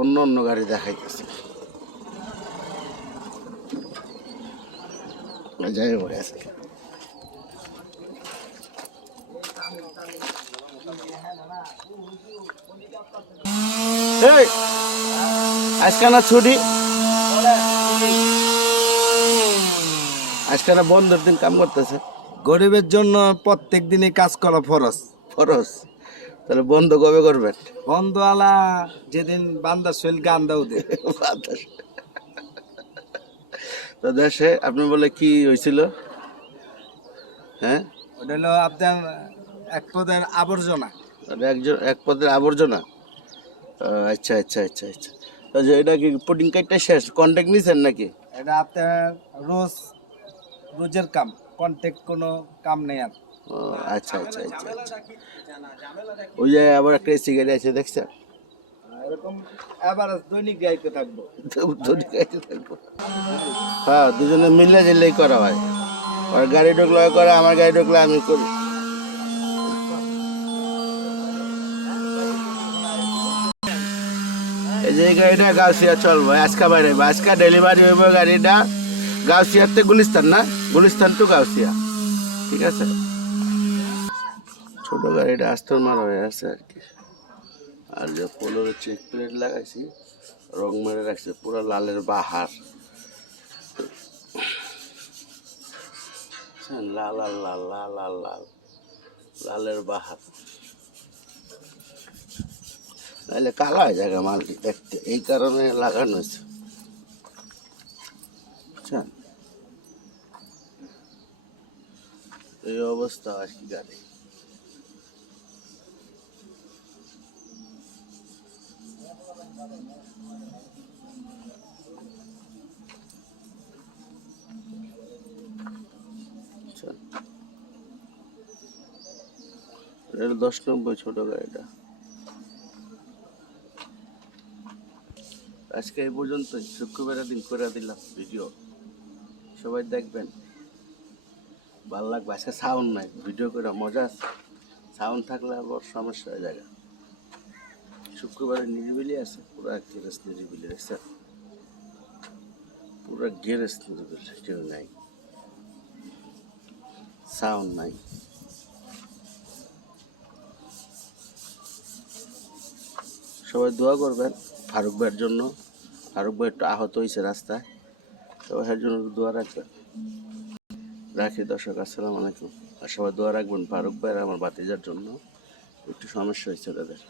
অন্য অন্য গাড়ি দেখাইতেছে। যাই আজকে। না ছুটি? আজকে না বন্ধের দিন কাম করতেছে। গরিবের জন্য প্রত্যেক দিনই কাজ করা ফরজ। খরচ তাহলে বন্ধ কবে করবেন? বন্ধওয়ালা যেদিন বান্দার শৈল গান দাও দে। তো দেশে আপনি বলে কি হয়েছিল হ্যাঁ? ওটা হলো আপনার এক পদের আবর্জনা। একজন এক পদের আবর্জনা? আচ্ছা আচ্ছা আচ্ছা আচ্ছা। তো এটা কি পুডিং কাইটটা শেষ? কন্ট্যাক্ট নিছেন নাকি? এটা আপনার রোজ রোজের কাম। কন্টেক্ট কোনো কাম নেই আর। আচ্ছা আচ্ছা আচ্ছা আচ্ছা। ওই যে আবার একটা গাড়ি আছে দেখছেন? এরকম আবার দৈনিক গাইতে থাকব। হ্যাঁ দুজনে মিলে জিলেই করা হয়। আর গাড়ি ঢুকলে করে আমার গাড়ি ঢুকলে আমি করি। এই যে এই গাড়িটা গাউসিয়া চলবো আজকা বাইরে আজকা ডেলিভারি হইব গাড়িটা গাউসিয়াতে গুলিস্তান না? গুলিস্তান টু গাউসিয়া। ঠিক আছে? ছোট গাড়িটা আস্তর মারা হয়ে আছে আর কি। আর যে পনেরো চেক প্লেট লাগাইছি, রং মেরে রাখছে, পুরো লালের বাহার? লাল লাল লাল লাল লাল লাল, লালের বাহার। নাহলে কালো হয়ে যাবে মালটি দেখতে, এই কারণে লাগানো হয়েছে। বুঝছেন এই অবস্থা আর কি গাড়ি। এটা দশ নম্বর ছোট গাড়িটা। আজকে এই পর্যন্ত শুক্রবারের দিন করে দিলাম ভিডিও। সবাই দেখবেন। ভালো লাগবে। আজকে সাউন্ড নাই। ভিডিও করে মজা আছে। সাউন্ড থাকলে আবার সমস্যা হয়ে যায় শুক্রবারে নিরিবিলি আছে, পুরো গেরেস নিরিবিলি দেখছেন পুরো গেরেস নিরিবিলি কেউ নাই। সাউন্ড নাই। সবাই দোয়া করবেন ফারুক ভাইয়ের জন্য। ফারুক ভাই একটু আহত হয়েছে রাস্তায় সবাই এর জন্য দোয়া রাখবেন। রাখি দর্শক, আসসালামু আলাইকুম। আর সবাই দোয়া রাখবেন ফারুক ভাইয়ের আমার বাতিজার জন্য। একটু সমস্যা হয়েছে তাদের